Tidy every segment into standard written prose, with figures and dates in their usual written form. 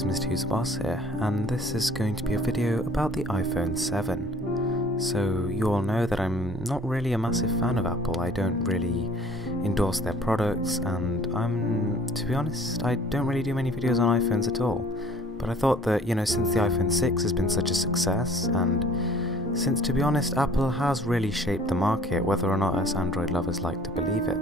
guys, Mr. Who's Boss here, and this is going to be a video about the iPhone 7. So you all know that I'm not really a massive fan of Apple. I don't really endorse their products, and to be honest, I don't really do many videos on iPhones at all. But I thought that, since the iPhone 6 has been such a success, and since, to be honest, Apple has really shaped the market, whether or not us Android lovers like to believe it,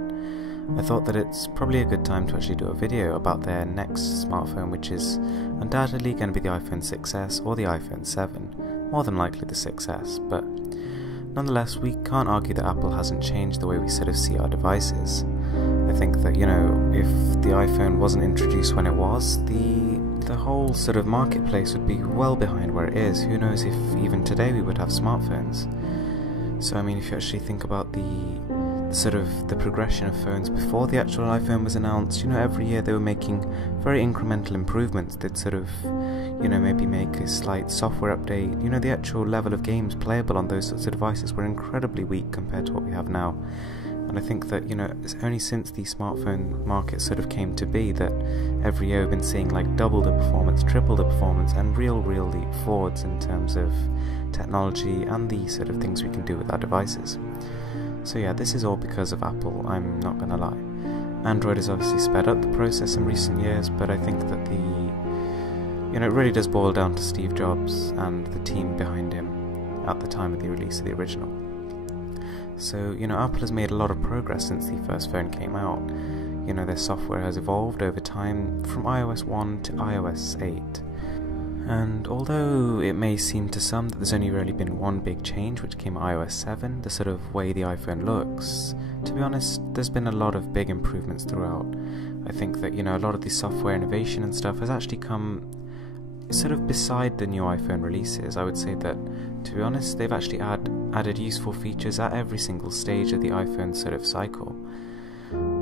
I thought that it's probably a good time to actually do a video about their next smartphone, which is undoubtedly going to be the iPhone 6s or the iPhone 7, more than likely the 6s, but nonetheless we can't argue that Apple hasn't changed the way we sort of see our devices. I think that, if the iPhone wasn't introduced when it was, the whole sort of marketplace would be well behind where it is. Who knows if even today we would have smartphones. So I mean, if you actually think about the progression of phones before the actual iPhone was announced, every year they were making very incremental improvements. They'd sort of, maybe make a slight software update. The actual level of games playable on those sorts of devices were incredibly weak compared to what we have now. And I think that, it's only since the smartphone market sort of came to be that every year we've been seeing like double the performance, triple the performance, and real leap forwards in terms of technology and the sort of things we can do with our devices. So yeah, this is all because of Apple, I'm not gonna lie. Android has obviously sped up the process in recent years, but I think that it really does boil down to Steve Jobs and the team behind him at the time of the release of the original. So, Apple has made a lot of progress since the first phone came out. Their software has evolved over time from iOS 1 to iOS 8. And although it may seem to some that there's only really been one big change, which came iOS 7, the sort of way the iPhone looks, to be honest, there's been a lot of big improvements throughout. I think that, a lot of the software innovation and stuff has actually come sort of beside the new iPhone releases. I would say that, to be honest, they've actually added useful features at every single stage of the iPhone sort of cycle.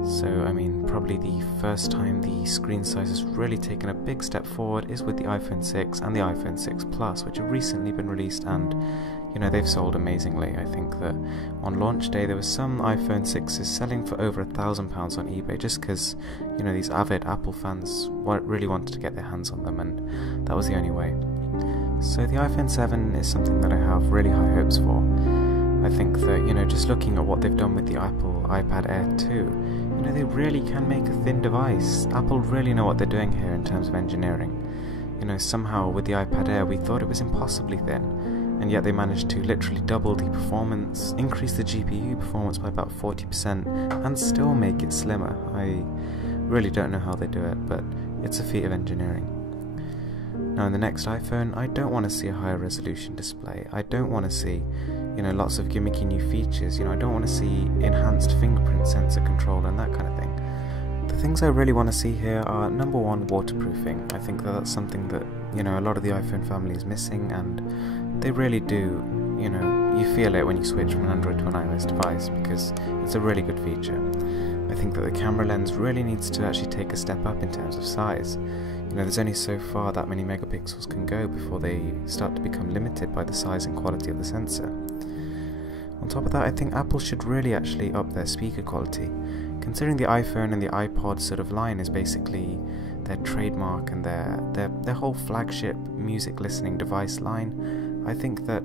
So, I mean, probably the first time the screen size has really taken a big step forward is with the iPhone 6 and the iPhone 6 Plus, which have recently been released, and, they've sold amazingly. I think that on launch day there were some iPhone 6s selling for over £1,000 on eBay, just because, these avid Apple fans really wanted to get their hands on them, and that was the only way. So the iPhone 7 is something that I have really high hopes for. I think that, just looking at what they've done with the Apple iPad Air 2, they really can make a thin device. Apple really know what they're doing here in terms of engineering. Somehow with the iPad Air we thought it was impossibly thin, and yet they managed to literally double the performance, increase the GPU performance by about 40%, and still make it slimmer. I really don't know how they do it, but it's a feat of engineering. Now in the next iPhone, I don't want to see a higher resolution display. I don't want to see, lots of gimmicky new features. I don't want to see enhanced fingerprint sensor control and that kind of thing. The things I really want to see here are, number one, waterproofing. I think that that's something that, a lot of the iPhone family is missing, and they really do, you feel it when you switch from an Android to an iOS device, because it's a really good feature. I think that the camera lens really needs to actually take a step up in terms of size. There's only so far that many megapixels can go before they start to become limited by the size and quality of the sensor. On top of that, I think Apple should really actually up their speaker quality. Considering the iPhone and the iPod sort of line is basically their trademark and their whole flagship music listening device line, I think that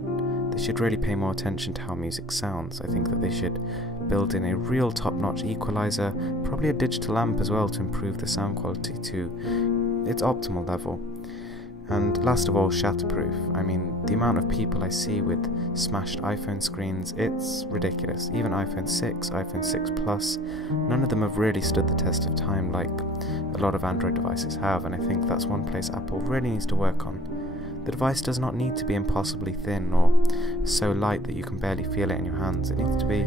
they should really pay more attention to how music sounds. I think that they should build in a real top-notch equalizer, probably a digital amp as well, to improve the sound quality to its optimal level. And last of all, shatterproof. I mean, the amount of people I see with smashed iPhone screens, it's ridiculous. Even iPhone 6, iPhone 6 Plus, none of them have really stood the test of time like a lot of Android devices have, and I think that's one place Apple really needs to work on. The device does not need to be impossibly thin or so light that you can barely feel it in your hands. It needs to be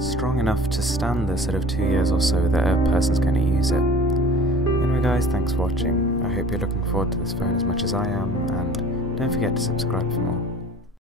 strong enough to stand the sort of 2 years or so that a person's going to use it. Anyway guys, thanks for watching. I hope you're looking forward to this phone as much as I am, and don't forget to subscribe for more.